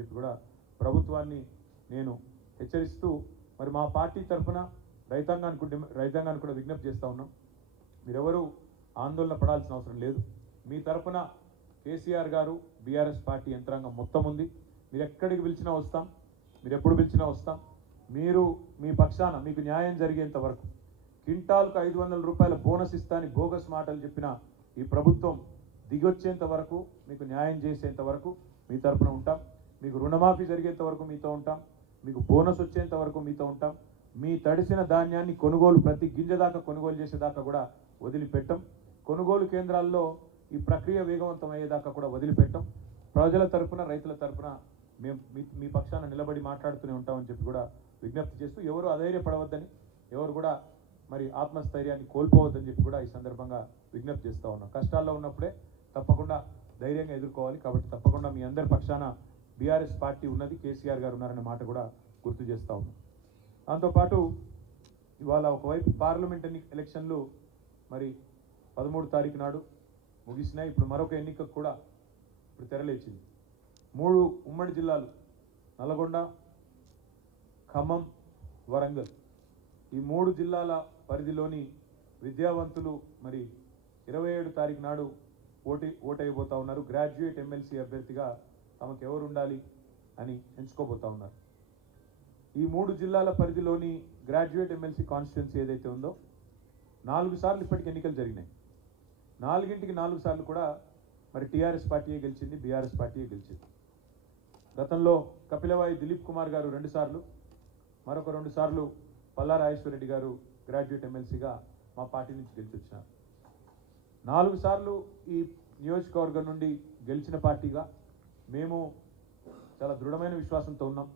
చెప్పి కూడా ప్రభుత్వాన్ని నేను హెచ్చరిస్తూ మరి మా పార్టీ తరఫున రైతాంగానికి కూడా విజ్ఞప్తి చేస్తూ ఉన్నాం. మీరెవరూ ఆందోళన పడాల్సిన అవసరం లేదు. మీ తరఫున కేసీఆర్ గారు బీఆర్ఎస్ పార్టీ యంత్రాంగం మొత్తం ఉంది. మీరు ఎక్కడికి పిలిచినా వస్తాం, మీరు ఎప్పుడు పిలిచినా వస్తాం. మీరు మీ పక్షాన మీకు న్యాయం జరిగేంత వరకు క్వింటాల్కు 500 రూపాయల బోనస్ ఇస్తాని బోగస్ మాటలు చెప్పిన ఈ ప్రభుత్వం దిగొచ్చేంత వరకు మీకు న్యాయం చేసేంత వరకు మీ తరఫున ఉంటాం. మీకు రుణమాఫీ జరిగేంత వరకు మీతో ఉంటాం. మీకు బోనస్ వచ్చేంత వరకు మీతో ఉంటాం. మీ తడిసిన ధాన్యాన్ని ప్రతి గింజ దాకా కొనుగోలు చేసేదాకా కూడా వదిలిపెట్టం. కొనుగోలు కేంద్రాల్లో ఈ ప్రక్రియ వేగవంతం అయ్యేదాకా కూడా వదిలిపెట్టం. ప్రజల తరఫున రైతుల తరఫున మేము మీ పక్షాన నిలబడి మాట్లాడుతూనే ఉంటామని చెప్పి కూడా విజ్ఞప్తి చేస్తూ ఎవరు అధైర్యపడవద్దని, ఎవరు కూడా మరి ఆత్మస్థైర్యాన్ని కోల్పోవద్దని చెప్పి కూడా ఈ సందర్భంగా విజ్ఞప్తి చేస్తూ ఉన్నాం. కష్టాల్లో ఉన్నప్పుడే తప్పకుండా ధైర్యంగా ఎదుర్కోవాలి. కాబట్టి తప్పకుండా మీ అందరి పక్షాన బీఆర్ఎస్ పార్టీ ఉన్నది, కేసీఆర్ గారు ఉన్నారనే మాట కూడా గుర్తు చేస్తూ ఉన్నాం. దాంతోపాటు ఇవాళ ఒకవైపు పార్లమెంట్ ఎలక్షన్లు మరి 13 తారీఖు నాడు ముగిసినాయి. ఇప్పుడు మరొక ఎన్నికకు కూడా ఇప్పుడు తెరలేచింది. 3 ఉమ్మడి జిల్లాలు నల్గొండ, ఖమ్మం, వరంగల్, ఈ 3 జిల్లాల పరిధిలోని విద్యావంతులు మరి 27 తారీఖు నాడు ఓటైపోతా ఉన్నారు. గ్రాడ్యుయేట్ ఎమ్మెల్సీ అభ్యర్థిగా తమకు ఎవరు ఉండాలి అని ఎంచుకోబోతా ఉన్నారు. ఈ 3 జిల్లాల పరిధిలోని గ్రాడ్యుయేట్ ఎమ్మెల్సీ కాన్స్టిట్యున్సీ ఏదైతే ఉందో 4 సార్లు ఇప్పటికి ఎన్నికలు జరిగినాయి. 4 సార్లు కూడా మరి టీఆర్ఎస్ పార్టీయే గెలిచింది, బీఆర్ఎస్ పార్టీయే గెలిచింది. గతంలో కపిలవాయి దిలీప్ కుమార్ గారు 2 సార్లు, మరొక 2 సార్లు పల్లా రాజేశ్వరరెడ్డి గారు గ్రాడ్యుయేట్ ఎమ్మెల్సీగా మా పార్టీ నుంచి గెలిచి వచ్చినారు. 4 సార్లు ఈ నియోజకవర్గం నుండి గెలిచిన పార్టీగా మేము చాలా దృఢమైన విశ్వాసంతో ఉన్నాం.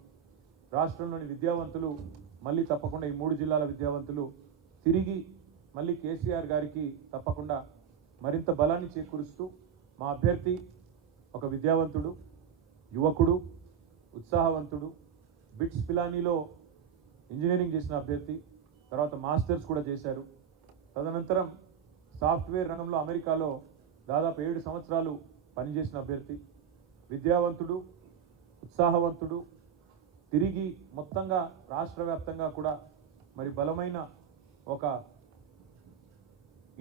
రాష్ట్రంలోని విద్యావంతులు మళ్ళీ తప్పకుండా ఈ 3 జిల్లాల విద్యావంతులు తిరిగి మళ్ళీ కేసీఆర్ గారికి తప్పకుండా మరింత బలాన్ని చేకూరుస్తూ మా అభ్యర్థి ఒక విద్యావంతుడు, యువకుడు, ఉత్సాహవంతుడు, బిట్స్ పిలానీలో ఇంజనీరింగ్ చేసిన అభ్యర్థి, తర్వాత మాస్టర్స్ కూడా చేశారు. తదనంతరం సాఫ్ట్వేర్ రంగంలో అమెరికాలో దాదాపు 7 సంవత్సరాలు పనిచేసిన అభ్యర్థి, విద్యావంతుడు, ఉత్సాహవంతుడు, తిరిగి మొత్తంగా రాష్ట్ర వ్యాప్తంగా కూడా మరి బలమైన ఒక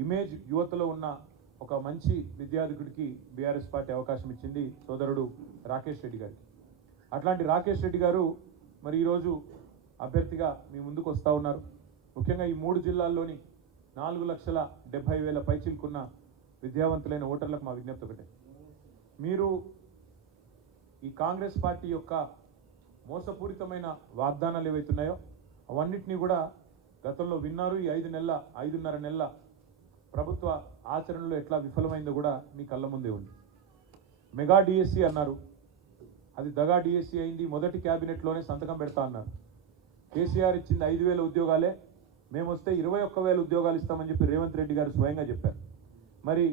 ఇమేజ్ యువతలో ఉన్న ఒక మంచి విద్యార్థికుడికి బీఆర్ఎస్ పార్టీ అవకాశం ఇచ్చింది సోదరుడు రాకేష్ రెడ్డి గారికి. అట్లాంటి రాకేష్ రెడ్డి గారు మరి ఈరోజు అభ్యర్థిగా మీ ముందుకు వస్తూ ఉన్నారు. ముఖ్యంగా ఈ 3 జిల్లాల్లోని 4,70,000 పైచిలుకున్న విద్యావంతులైన ఓటర్లకు మా విజ్ఞప్తి ఒకటే, మీరు ఈ కాంగ్రెస్ పార్టీ యొక్క మోసపూరితమైన వాగ్దానాలు ఏవైతున్నాయో అవన్నిటినీ కూడా గతంలో విన్నారు. ఈ 5.5 నెలల ప్రభుత్వ ఆచరణలో ఎట్లా విఫలమైందో కూడా మీ కళ్ళ ముందే ఉంది. మెగా డిఎస్సి అన్నారు, అది దగా డిఎస్సి అయింది. మొదటి క్యాబినెట్లోనే సంతకం పెడతా అన్నారు. కేసీఆర్ ఇచ్చింది 5,000 ఉద్యోగాలే, మేము వస్తే 21,000 ఉద్యోగాలు ఇస్తామని చెప్పి రేవంత్ రెడ్డి గారు స్వయంగా చెప్పారు. మరి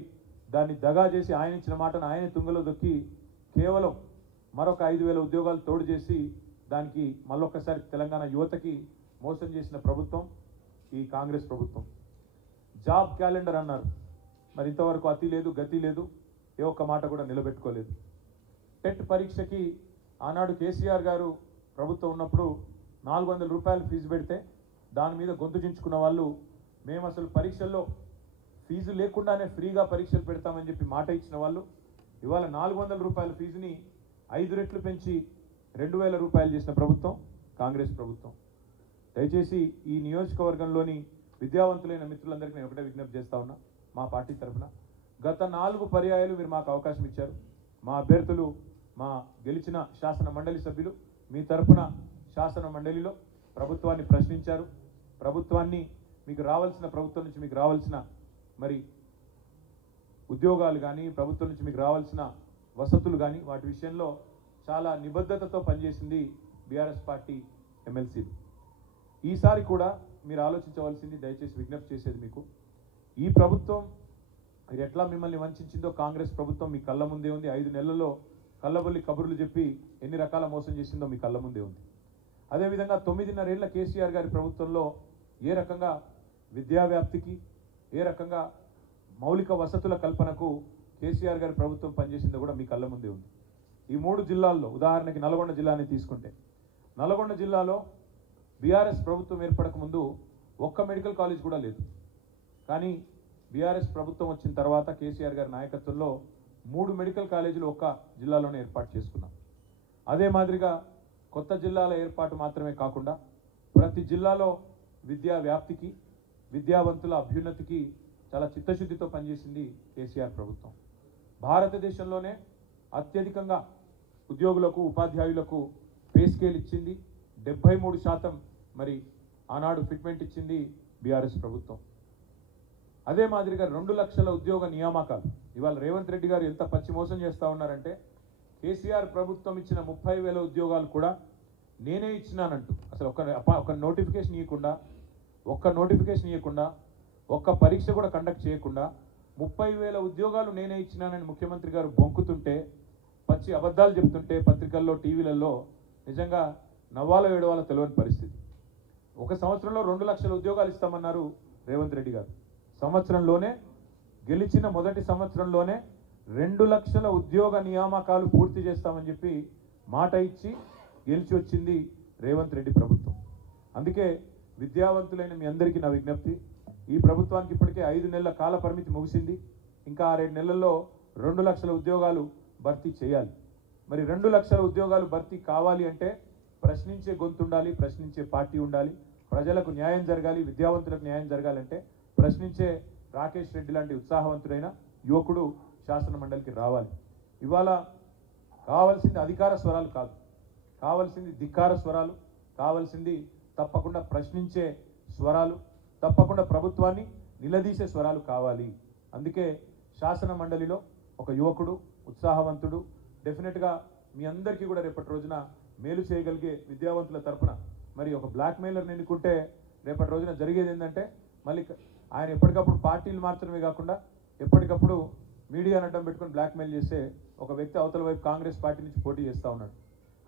దాన్ని దగా చేసి ఆయన ఇచ్చిన మాటను ఆయనే తుంగలో దొక్కి కేవలం మరొక 5,000 ఉద్యోగాలు తోడు చేసి దానికి మళ్ళొక్కసారి తెలంగాణ యువతకి మోసం చేసిన ప్రభుత్వం ఈ కాంగ్రెస్ ప్రభుత్వం. జాబ్ క్యాలెండర్ అన్నారు, మరి ఇంతవరకు అతి లేదు గతి లేదు, ఏ ఒక్క మాట కూడా నిలబెట్టుకోలేదు. టెట్ పరీక్షకి ఆనాడు కేసీఆర్ గారు ప్రభుత్వం ఉన్నప్పుడు 400 రూపాయలు ఫీజు పెడితే దాని మీద గొంతు చించుకున్న వాళ్ళు మేము అసలు పరీక్షల్లో ఫీజు లేకుండానే ఫ్రీగా పరీక్షలు పెడతామని చెప్పి మాట ఇచ్చిన వాళ్ళు ఇవాళ 400 రూపాయల ఫీజుని 5 రెట్లు పెంచి 2,000 రూపాయలు చేసిన ప్రభుత్వం కాంగ్రెస్ ప్రభుత్వం. దయచేసి ఈ నియోజకవర్గంలోని విద్యావంతులైన మిత్రులందరికీ నేను ఒకటే విజ్ఞప్తి చేస్తా ఉన్నా, మా పార్టీ తరఫున గత 4 పర్యాయాలు మీరు మాకు అవకాశం ఇచ్చారు. మా అభ్యర్థులు, మా గెలిచిన శాసన మండలి సభ్యులు మీ తరఫున శాసన మండలిలో ప్రభుత్వాన్ని ప్రశ్నించారు. ప్రభుత్వం నుంచి మీకు రావాల్సిన మరి ఉద్యోగాలు కానీ, ప్రభుత్వం నుంచి మీకు రావాల్సిన వసతులు కానీ వాటి విషయంలో చాలా నిబద్ధతతో పనిచేసింది బీఆర్ఎస్ పార్టీ ఎమ్మెల్సీలు. ఈసారి కూడా మీరు ఆలోచించవలసింది, దయచేసి విజ్ఞప్తి చేసేది మీకు, ఈ ప్రభుత్వం మీరు ఎట్లా మిమ్మల్ని వంచిందో కాంగ్రెస్ ప్రభుత్వం మీ కళ్ళ ముందే ఉంది. 5 నెలల్లో కళ్ళబొల్లి కబుర్లు చెప్పి ఎన్ని రకాల మోసం చేసిందో మీ కళ్ళ ముందే ఉంది. అదేవిధంగా 9.5 ఏళ్ల కేసీఆర్ గారి ప్రభుత్వంలో ఏ రకంగా విద్యా వ్యాప్తికి, ఏ రకంగా మౌలిక వసతుల కల్పనకు కేసీఆర్ గారి ప్రభుత్వం పనిచేసిందో కూడా మీ కళ్ళ ముందే ఉంది. ఈ 3 జిల్లాల్లో ఉదాహరణకి నల్గొండ జిల్లాని తీసుకుంటే నల్గొండ జిల్లాలో బీఆర్ఎస్ ప్రభుత్వం ఏర్పడక ముందు ఒక్క మెడికల్ కాలేజ్ కూడా లేదు. కానీ బీఆర్ఎస్ ప్రభుత్వం వచ్చిన తర్వాత కేసీఆర్ గారి నాయకత్వంలో 3 మెడికల్ కాలేజీలు ఒక్క జిల్లాలోనే ఏర్పాటు చేసుకున్నాం. అదే మాదిరిగా కొత్త జిల్లాల ఏర్పాటు మాత్రమే కాకుండా ప్రతి జిల్లాలో విద్యా వ్యాప్తికి విద్యావంతుల అభ్యున్నతికి చాలా చిత్తశుద్ధితో పనిచేసింది కేసీఆర్ ప్రభుత్వం. భారతదేశంలోనే అత్యధికంగా ఉద్యోగులకు ఉపాధ్యాయులకు పే స్కేల్ ఇచ్చింది. 73% మరి ఆనాడు ఫిట్మెంట్ ఇచ్చింది బీఆర్ఎస్ ప్రభుత్వం. అదే మాదిరిగా 2 లక్షల ఉద్యోగ నియామకాలు. ఇవాళ రేవంత్ రెడ్డి గారు ఎంత పచ్చి మోసం చేస్తూ ఉన్నారంటే కేసీఆర్ ప్రభుత్వం ఇచ్చిన 30,000 ఉద్యోగాలు కూడా నేనే ఇచ్చినానంటూ అసలు ఒక నోటిఫికేషన్ ఇవ్వకుండా ఒక్క పరీక్ష కూడా కండక్ట్ చేయకుండా 30,000 ఉద్యోగాలు నేనే ఇచ్చినానని ముఖ్యమంత్రి గారు బొంకుతుంటే, పచ్చి అబద్ధాలు చెప్తుంటే పత్రికల్లో టీవీలలో నిజంగా నవ్వాలో ఏడవాలో తెలియని పరిస్థితి. ఒక సంవత్సరంలో 2 లక్షల ఉద్యోగాలు ఇస్తామన్నారు రేవంత్ రెడ్డి గారు. సంవత్సరంలోనే గెలిచిన మొదటి సంవత్సరంలోనే 2 లక్షల ఉద్యోగ నియామకాలు పూర్తి చేస్తామని చెప్పి మాట ఇచ్చి గెలిచి వచ్చింది రేవంత్ రెడ్డి ప్రభుత్వం. అందుకే విద్యావంతులైన మీ అందరికీ నా విజ్ఞప్తి, ఈ ప్రభుత్వానికి ఇప్పటికే 5 నెలల కాల పరిమితి ముగిసింది. ఇంకా 6 నెలల్లో 2 లక్షల ఉద్యోగాలు భర్తీ చేయాలి. మరి 2 లక్షల ఉద్యోగాలు భర్తీ కావాలి అంటే ప్రశ్నించే గొంతు ఉండాలి, ప్రశ్నించే పార్టీ ఉండాలి, ప్రజలకు న్యాయం జరగాలి, విద్యావంతులకు న్యాయం జరగాలంటే ప్రశ్నించే రాకేష్ రెడ్డి లాంటి ఉత్సాహవంతుడైన యువకుడు శాసన మండలికి రావాలి. ఇవాళ కావాల్సింది అధికార స్వరాలు కాదు, కావాల్సింది ధిక్కార స్వరాలు, కావాల్సింది తప్పకుండా ప్రశ్నించే స్వరాలు, తప్పకుండా ప్రభుత్వాన్ని నిలదీసే స్వరాలు కావాలి. అందుకే శాసన మండలిలో ఒక యువకుడు ఉత్సాహవంతుడు డెఫినెట్గా మీ అందరికీ కూడా రేపటి రోజున మేలు చేయగలిగే విద్యావంతుల తరపున మరి ఒక బ్లాక్ మెయిలర్ని ఎన్నుకుంటే రేపటి రోజున జరిగేది ఏంటంటే మళ్ళీ ఆయన ఎప్పటికప్పుడు పార్టీలు మార్చడమే కాకుండా ఎప్పటికప్పుడు మీడియాను అడ్డం పెట్టుకుని బ్లాక్మెయిల్ చేసే ఒక వ్యక్తి అవతల వైపు కాంగ్రెస్ పార్టీ నుంచి పోటీ చేస్తూ ఉన్నాడు.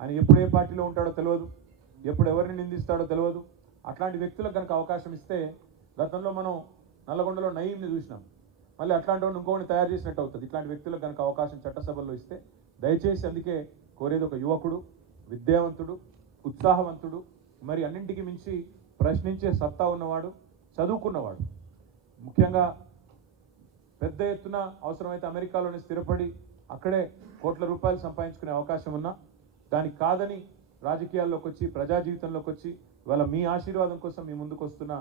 ఆయన ఎప్పుడు ఏ పార్టీలో ఉంటాడో తెలియదు, ఎప్పుడు ఎవరిని నిందిస్తాడో తెలియదు. అట్లాంటి వ్యక్తులకు కనుక అవకాశం ఇస్తే గతంలో మనం నల్లగొండలో నయీంని చూసినాం, మళ్ళీ అట్లాంటి వాడిని ఇంకోని తయారు చేసినట్టు అవుతుంది. ఇట్లాంటి వ్యక్తులకు కనుక అవకాశం చట్టసభల్లో ఇస్తే దయచేసి అందుకే కోరేది ఒక యువకుడు, విద్యావంతుడు, ఉత్సాహవంతుడు, మరి అన్నింటికి మించి ప్రశ్నించే సత్తా ఉన్నవాడు, చదువుకున్నవాడు, ముఖ్యంగా పెద్ద ఎత్తున అవసరమైతే అమెరికాలోనే స్థిరపడి అక్కడే కోట్ల రూపాయలు సంపాదించుకునే అవకాశం ఉన్నా దానికి కాదని రాజకీయాల్లోకి వచ్చి ప్రజా జీవితంలోకి వచ్చి ఇవాళ మీ ఆశీర్వాదం కోసం మీ ముందుకు వస్తున్న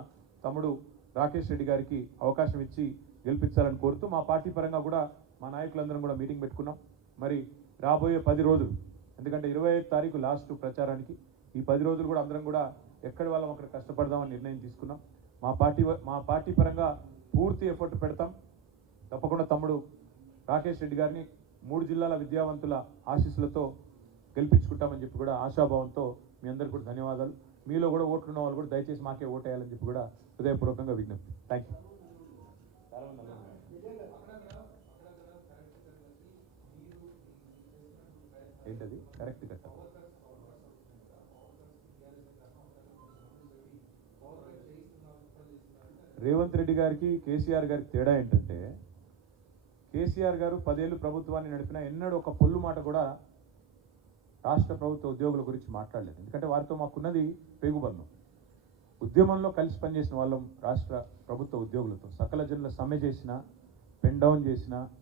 తమ్ముడు రాకేష్ రెడ్డి గారికి అవకాశం ఇచ్చి గెలిపించాలని కోరుతూ మా పార్టీ పరంగా కూడా మా నాయకులందరం కూడా మీటింగ్ పెట్టుకున్నాం. మరి రాబోయే 10 రోజులు, ఎందుకంటే 25 తారీఖు లాస్ట్ ప్రచారానికి, ఈ 10 రోజులు కూడా అందరం కూడా ఎక్కడి వాళ్ళం అక్కడ కష్టపడదామని నిర్ణయం తీసుకున్నాం. మా పార్టీ పరంగా పూర్తి ఎఫర్ట్ పెడతాం. తప్పకుండా తమ్ముడు రాకేష్ రెడ్డి గారిని 3 జిల్లాల విద్యావంతుల ఆశీస్సులతో గెలిపించుకుంటామని చెప్పి కూడా ఆశాభావంతో మీ అందరికీ కూడా ధన్యవాదాలు. మీలో కూడా ఓట్లున్న వాళ్ళు కూడా దయచేసి మాకే ఓటేయాలని చెప్పి కూడా హృదయపూర్వకంగా విజ్ఞప్తి. Thank you. ఏంటది కరెక్ట్ కట్ట రేవంత్ రెడ్డి గారికి కేసీఆర్ గారికి తేడా ఏంటంటే కేసీఆర్ గారు 10 ఏళ్ళు ప్రభుత్వాన్ని నడిపినా ఎన్నడూ ఒక పొల్లు మాట కూడా రాష్ట్ర ప్రభుత్వ ఉద్యోగుల గురించి మాట్లాడలేదు. ఎందుకంటే వారితో మాకున్నది పేగుబంధం. ఉద్యమంలో కలిసి పనిచేసిన వాళ్ళం రాష్ట్ర ప్రభుత్వ ఉద్యోగులతో. సకల జనుల సమ్మె చేసినా, పెన్ డౌన్ చేసినా,